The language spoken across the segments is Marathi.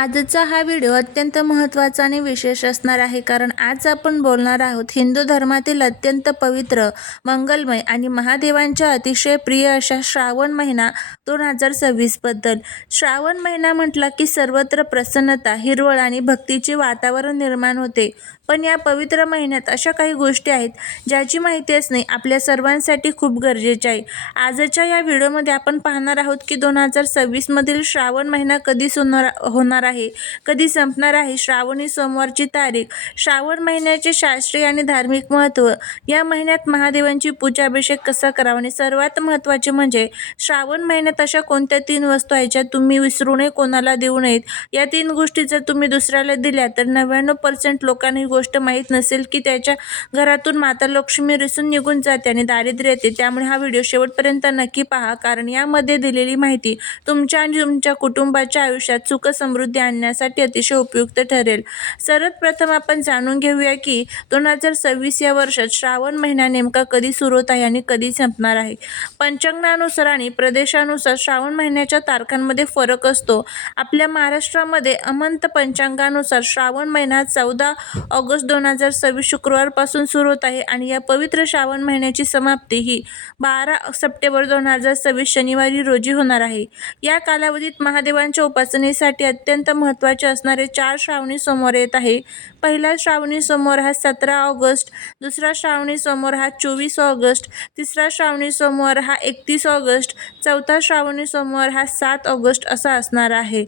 आजचा हा व्हिडिओ अत्यंत महत्त्वाचा आणि विशेष असणार आहे, कारण आज आपण बोलणार आहोत हिंदू धर्मातील अत्यंत पवित्र, मंगलमय आणि महादेवांच्या अतिशय प्रिय अशा श्रावण महिना 2026 बद्दल. श्रावण महिना म्हटला की सर्वत्र प्रसन्नता, हिरवळ आणि भक्तीचे वातावरण निर्माण होते. पण या पवित्र महिन्यात अशा काही गोष्टी आहेत ज्याची माहिती असणे आपल्या सर्वांसाठी खूप गरजेचे आहे. आजच्या या व्हिडिओमध्ये आपण पाहणार आहोत की 2026 मधील श्रावण महिना कधी होणार आहे, कधी संपणार आहे, श्रावणी सोमवारची तारीख, श्रावण महिन्याचे शास्त्रीय आणि धार्मिक महत्त्व, या महिन्यात महादेवांची पूजा अभिषेक कसा करावा आणि सर्वात महत्त्वाचे म्हणजे श्रावण महिन्यात अशा कोणत्या 3 वस्तू आहेत ज्या तुम्ही विसरू नये, कोणाला देऊ नयेत. या 3 गोष्टी जर तुम्ही दुसऱ्याला दिल्या तर 99% लोकांना ही गोष्ट माहीत नसेल की त्याच्या घरातून माता लक्ष्मी रिसून निघून जाते आणि दारिद्र्य येते. त्यामुळे हा व्हिडिओ शेवटपर्यंत नक्की पहा, कारण यामध्ये दिलेली माहिती तुमच्या आणि तुमच्या कुटुंबाच्या आयुष्यात सुख समृद्धी आणण्यासाठी अतिशय उपयुक्त ठरेल. सर्वप्रथम आपण जाणून घेऊया की 2026 या वर्षात श्रावण महिना नेमका कधी सुरू होत आहे आणि कधी संपणार आहे. पंचांगानुसार आणि प्रदेशानुसार श्रावण महिन्याच्या तारखांमध्ये फरक असतो. आपल्या महाराष्ट्रामध्ये अमंत पंचांगानुसार श्रावण महिना 14 ऑगस्ट 2026 शुक्रवारपासून सुरू होत आहे आणि या पवित्र श्रावण महिन्याची समाप्ती ही 12 सप्टेंबर 2026 शनिवारी रोजी होणार आहे. या कालावधीत महादेवांच्या उपासनेसाठी अत्यंत महत्त्वाचे असणारे 4 श्रावणी सोमवार येत आहे. पहिला श्रावणी सोमवार हा 17 ऑगस्ट, दुसरा श्रावणी सोमवार हा 24 ऑगस्ट, तिसरा श्रावणी सोमवार हा 31 ऑगस्ट, चौथा श्रावणी सोमवार हा 7 ऑगस्ट असा असणार आहे.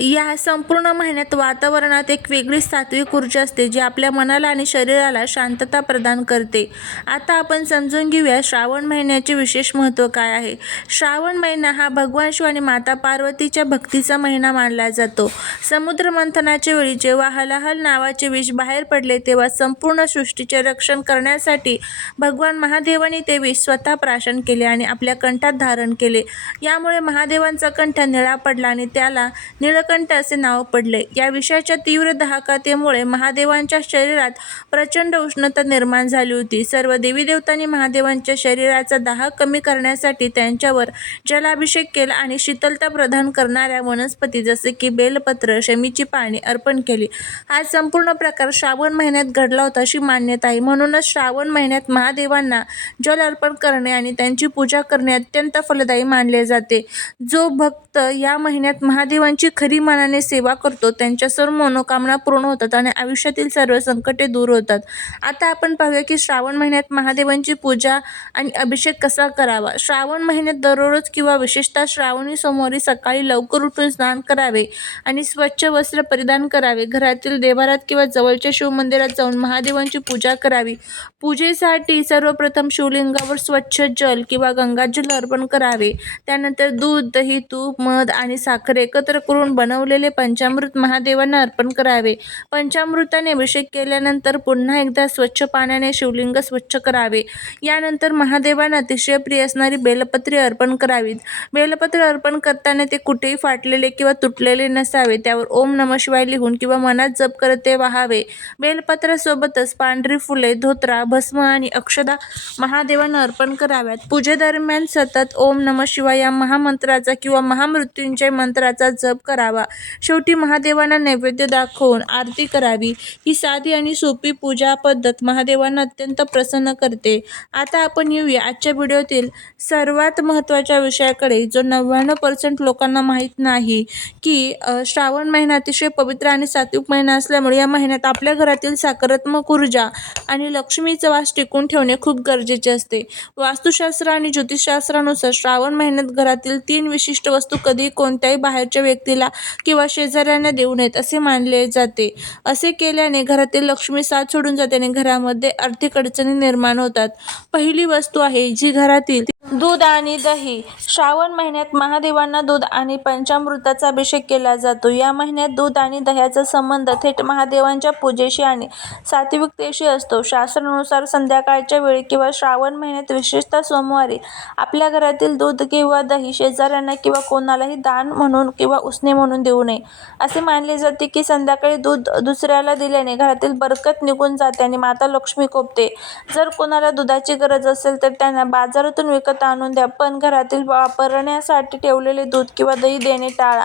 या संपूर्ण महिन्यात वातावरणात एक वेगळीच सात्विक ऊर्जा असते जी आपल्या मनाला आणि शरीराला शांतता प्रदान करते. आता आपण समजून घेऊया श्रावण महिन्याचे विशेष महत्त्व काय आहे. श्रावण महिना हा भगवान शिव आणि माता पार्वतीच्या भक्तीचा महिना मानला जातो. समुद्र मंथनाच्या वेळी जेव्हा हलाहल नावाचे विष बाहेर पडले तेव्हा संपूर्ण सृष्टीचे रक्षण करण्यासाठी भगवान महादेवांनी ते विष स्वतः प्राशन केले आणि आपल्या कंठात धारण केले. यामुळे महादेवांचा कंठ निळा पडला आणि त्याला नीलकंठ असे नाव पडले. या विषाच्या तीव्र दाहकतेमुळे महादेवांच्या शरीरात प्रचंड उष्णता निर्माण झाली होती. सर्व देवी देवतांनी महादेवांच्या शरीराचा दाह कमी करण्यासाठी त्यांच्यावर जलाभिषेक केला आणि शीतलता प्रदान करणाऱ्या वनस्पती जसे की बेलपत्र, शमीची पाने अर्पण केली. हा संपूर्ण प्रकार श्रावण महिन्यात घडला होता अशी मान्यता आहे. म्हणूनच श्रावण महिन्यात महादेवांना जल अर्पण करणे आणि त्यांची पूजा करणे अत्यंत फलदायी मानले जाते. जो भक्त या महिन्यात महादेवांची खरी मनाने सेवा करतो त्यांच्या सर्व मनोकामना पूर्ण होतात आणि आयुष्यातील सर्व संकटे दूर होतात. आता आपण पाहूया की श्रावण महिन्यात महादेवांची पूजा आणि अभिषेक कसा करावा. श्रावण महिन्यात दररोज किंवा विशेषतः श्रावणी सोमवारी सकाळी लवकर उठून स्नान करावे आणि स्वच्छ वस्त्र परिधान करावे. घरातील देवारात किंवा जवळच्या शिवमंदिरात जाऊन महादेवांची पूजा करावी. पूजेसाठी सर्वप्रथम शिवलिंगावर स्वच्छ जल किंवा गंगाजल अर्पण करावे. त्यानंतर दूध, दही, तूप, मध आणि साखर एकत्र करून बनवलेले पंचामृत महादेवांना अर्पण करावे. पंचामृताने अभिषेक केल्यानंतर पुन्हा एकदा स्वच्छ पाण्याने शिवलिंग स्वच्छ करावे. यानंतर महादेवांना अतिशय प्रिय असणारी बेलपत्रे अर्पण करावीत. बेलपत्र अर्पण करताना ते कुठेही फाटलेले किंवा तुटलेले नसावे. त्यावर ओम नमः शिवाय लिहून किंवा मनात जप करत ते वाहावे. बेलपत्रासोबतच पांढरी फुले, धोतरा, भस्म आणि अक्षदा महादेवांना अर्पण कराव्यात. पूजेदरम्यान सतत ओम नमः शिवाय या महामंत्राचा किंवा महामृत्युंजय मंत्राचा जप करावा. शेवटी महादेवांना नैवेद्य दाखवून आरती करावी. ही साधी आणि सोपी पूजा पद्धत महादेवांना अत्यंत प्रसन्न करते. आता आपण येऊया आजच्या व्हिडिओतील सर्वात महत्त्वाच्या विषयाकडे, जो 99% लोकांना माहीत नाही की श्रावण महिना अतिशय पवित्र आणि सात्विक महिना असल्यामुळे या महिन्यात आपल्या घरातील सकारात्मक ऊर्जा आणि लक्ष्मीचा वास टिकून ठेवणे खूप गरजेचे असते. वास्तुशास्त्र आणि ज्योतिषशास्त्रानुसार श्रावण महिन्यात घरातील 3 विशिष्ट वस्तू कधी कोणत्याही बाहेरच्या व्यक्तीला किंवा शेजाऱ्यांना देऊ नयेत असे मानले जाते. असे केल्याने घरातील लक्ष्मी साथ सोडून जाते आणि घरामध्ये आर्थिक अडचणी निर्माण होतात. पहिली वस्तू आहे जी घरातील दूध आणि दही. श्रावण महिन्यात महादेवांना दूध आणि पंचामृताचा अभिषेक केला जातो. या महिन्यात दूध आणि दह्याचा संबंध थेट महादेवांच्या पूजेशी आणि सात्विकतेशी असतो. शास्त्रानुसार संध्याकाळच्या वेळी किंवा श्रावण महिन्यात विशेषतः सोमवारी आपल्या घरातील दूध किंवा दही शेजाऱ्यांना किंवा कोणालाही दान म्हणून किंवा उसने म्हणून देऊ नये. असे मानले जाते की संध्याकाळी दूध दुसऱ्याला दिल्याने घरातील बरकत निघून जाते आणि माता लक्ष्मी कोपते. जर कोणाला दुधाची गरज असेल तर त्यांना बाजारातून विकत आणून द्या, पण घरातील वापरण्यासाठी ठेवलेले दूध किंवा दही देणे टाळा.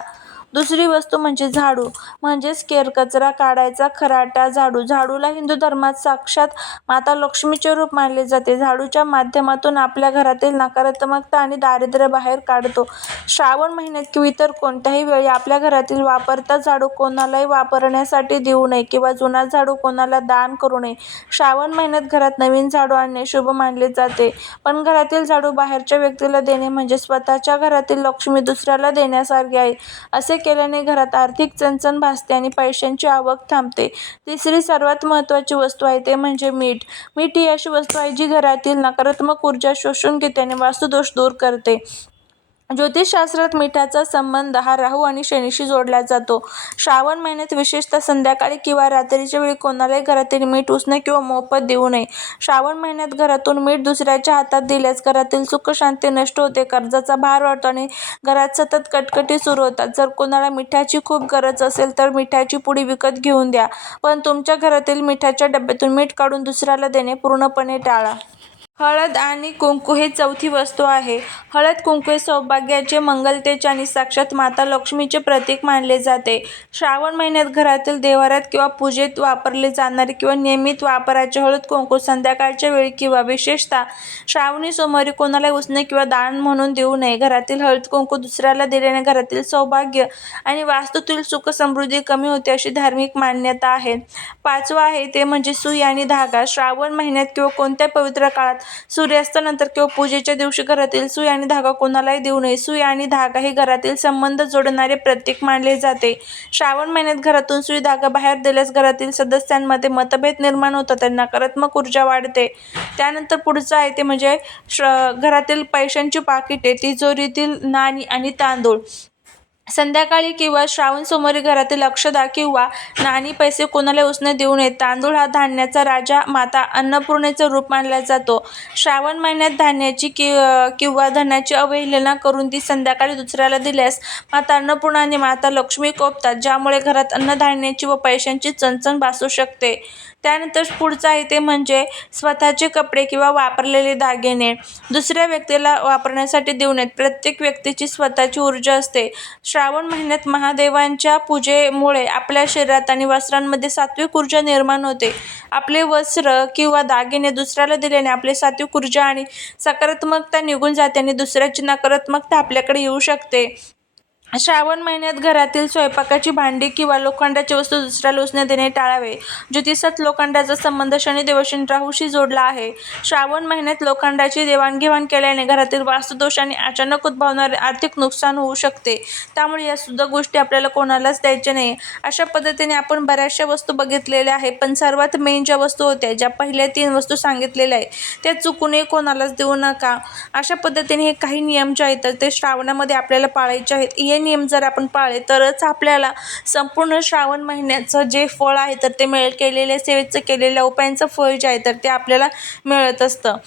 दुसरी वस्तू म्हणजे झाडू, म्हणजेच केरकचरा काढायचा खराटा झाडू. झाडूला हिंदू धर्मात साक्षात माता लक्ष्मीचे रूप मानले जाते. झाडूच्या माध्यमातून आपल्या घरातील नकारात्मकता आणि दारिद्र्य बाहेर काढतो. श्रावण महिन्यात किंवा इतर कोणत्याही वेळी आपल्या घरातील वापरता झाडू कोणालाही वापरण्यासाठी देऊ नये किंवा जुना झाडू कोणाला दान करू नये. श्रावण महिन्यात घरात नवीन झाडू आणणे शुभ मानले जाते, पण घरातील झाडू बाहेरच्या व्यक्तीला देणे म्हणजे स्वतःच्या घरातील लक्ष्मी दुसऱ्याला देण्यासारखे आहे. असे केल्याने घरात आर्थिक चणचण भासते आणि पैशांची आवक थांबते. तिसरी सर्वात महत्त्वाची वस्तू आहे ते म्हणजे मीठ. मीठ ही अशी वस्तू आहे जी घरातील नकारात्मक ऊर्जा शोषून घेते आणि वास्तुदोष दूर करते. ज्योतिषशास्त्रात मिठाचा संबंध हा राहू आणि शनीशी जोडला जातो. श्रावण महिन्यात विशेषतः संध्याकाळी किंवा रात्रीच्या वेळी कोणालाही घरातील मीठ उसने किंवा मोफत देऊ नये. श्रावण महिन्यात घरातून मीठ दुसऱ्याच्या हातात दिल्यास घरातील सुखशांती नष्ट होते, कर्जाचा भार वाढतो आणि घरात सतत कटकटी सुरू होतात. जर कोणाला मिठाची खूप गरज असेल तर मिठाची पुडी विकत घेऊन द्या, पण तुमच्या घरातील मिठाच्या डब्यातून मीठ काढून दुसऱ्याला देणे पूर्णपणे टाळा. हळद आणि कुंकू ही चौथी वस्तू आहे. हळद कुंकू हे सौभाग्याचे, मंगलतेचे आणि साक्षात माता लक्ष्मीचे प्रतीक मानले जाते. श्रावण महिन्यात घरातील देवाऱ्यात किंवा पूजेत वापरले जाणारे किंवा नियमित वापराचे हळद कुंकू संध्याकाळच्या वेळी किंवा विशेषतः श्रावणी सोमवारी कोणालाही उसने किंवा दान म्हणून देऊ नये. घरातील हळद कुंकू दुसऱ्याला दिल्याने घरातील सौभाग्य आणि वास्तूतील सुख समृद्धी कमी होते अशी धार्मिक मान्यता आहे. पाचवा आहे ते म्हणजे सुई आणि धागा. श्रावण महिन्यात किंवा कोणत्या पवित्र काळात सूर्यास्तानंतर किंवा पूजेच्या दिवशी घरातील सुई आणि धागा कोणालाही देऊ नये. सुई आणि धागा हे घरातील संबंध जोडणारे प्रतीक मानले जाते. श्रावण महिन्यात घरातून सुई धागा बाहेर दिल्यास घरातील सदस्यांमध्ये मतभेद निर्माण होतात आणि नकारात्मक ऊर्जा वाढते. त्यानंतर पुढचं आहे ते म्हणजे घरातील पैशांची पाकिटे, तिजोरीतील नाणी आणि तांदूळ. संध्याकाळी किंवा श्रावण सोमवारी घरातील अक्षता किंवा नाणी, पैसे कोणाला उसने देऊ नयेत. तांदूळ हा धान्याचा राजा, माता अन्नपूर्णेचे रूप मानला जातो. श्रावण महिन्यात धान्याची किंवा धनाची अवहेलना करून ती संध्याकाळी दुसऱ्याला दिल्यास माता अन्नपूर्णा आणि माता लक्ष्मी कोपतात, ज्यामुळे घरात अन्नधान्याची व पैशांची चणचण भासू शकते. त्यानंतर पुढचं आहे ते म्हणजे स्वतःचे कपडे किंवा वापरलेले दागिने दुसऱ्या व्यक्तीला वापरण्यासाठी देऊ नयेत. प्रत्येक व्यक्तीची स्वतःची ऊर्जा असते. श्रावण महिन्यात महादेवांच्या पूजेमुळे आपल्या शरीरात आणि वस्त्रांमध्ये सात्विक ऊर्जा निर्माण होते. आपले वस्त्र किंवा दागिने दुसऱ्याला दिल्याने आपली सात्विक ऊर्जा आणि सकारात्मकता निघून जाते आणि दुसऱ्याची नकारात्मकता आपल्याकडे येऊ शकते. श्रावण महिन्यात घरातील स्वयंपाकाची भांडी किंवा लोखंडाची वस्तू दुसऱ्याला उसने देणे टाळावे. ज्योतिषात लोखंडाचा संबंध शनिदेवाशी आणि राहूशी जोडला आहे. श्रावण महिन्यात लोखंडाची देवाणघेवाण केल्याने घरातील वास्तुदोष आणि अचानक उद्भवणारे आर्थिक नुकसान होऊ शकते. त्यामुळे या सुद्धा गोष्टी आपल्याला कोणालाच द्यायच्या नाही. अशा पद्धतीने आपण बऱ्याचशा वस्तू बघितलेल्या आहेत, पण सर्वात मेन ज्या वस्तू होत्या, ज्या पहिल्या 3 वस्तू सांगितलेल्या आहेत, त्या चुकूनही कोणालाच देऊ नका. अशा पद्धतीने हे काही नियम जे आहेत ते श्रावणामध्ये आपल्याला पाळायचे आहेत. हे नियम जर आपण पाळले तरच आपल्याला संपूर्ण श्रावण महिन्याचं जे फळ आहे तर ते मिळेल. केलेल्या सेवेचं, केलेल्या उपायांचं फळ जे आहे तर ते आपल्याला मिळत असतं.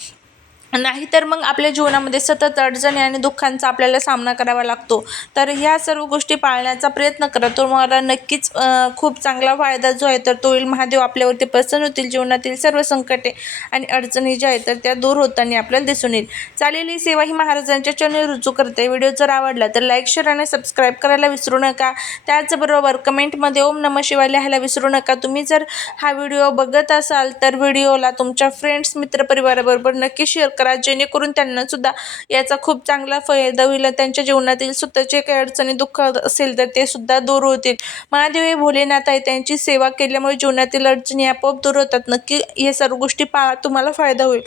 नाहीतर मग आपल्या जीवनामध्ये सतत अडचणी आणि दुःखांचा आपल्याला सामना करावा लागतो. तर ह्या सर्व गोष्टी पाळण्याचा प्रयत्न करा. तुम्हाला नक्कीच खूप चांगला फायदा जो आहे तर तो होईल. महादेव आपल्यावरती प्रसन्न होतील. जीवनातील सर्व संकटे आणि अडचणी ज्या आहेत तर त्या दूर होताना आपल्याला दिसून येईल. चालेल, ही सेवा ही महाराजांच्या चरणी रुजू करते. व्हिडिओ जर आवडला तर लाईक, शेअर आणि सबस्क्राईब करायला विसरू नका. त्याचबरोबर कमेंटमध्ये ओम नमः शिवाय लिहायला विसरू नका. तुम्ही जर हा व्हिडिओ बघत असाल तर व्हिडिओला तुमच्या फ्रेंड्स, मित्रपरिवाराबरोबर नक्की शेअर करा, जेणेकरून त्यांना सुद्धा याचा खूप चांगला फायदा होईल. त्यांच्या जीवनातील स्वतःचे काही अडचणी, दुःख असेल तर ते सुद्धा दूर होतील. महादेव हे भोलेनाथ आहे, त्यांची सेवा केल्यामुळे जीवनातील अडचणी आपोआप दूर होतात. नक्की हे सर्व गोष्टी पाळा, तुम्हाला फायदा होईल.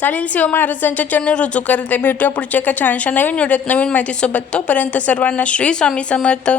चालेल, शिव महाराजांच्या चरणी रुजू करते. भेटूया पुढच्या एका छानशा नवीन व्हिडिओत नवीन माहितीसोबत. तोपर्यंत सर्वांना श्री स्वामी समर्थ.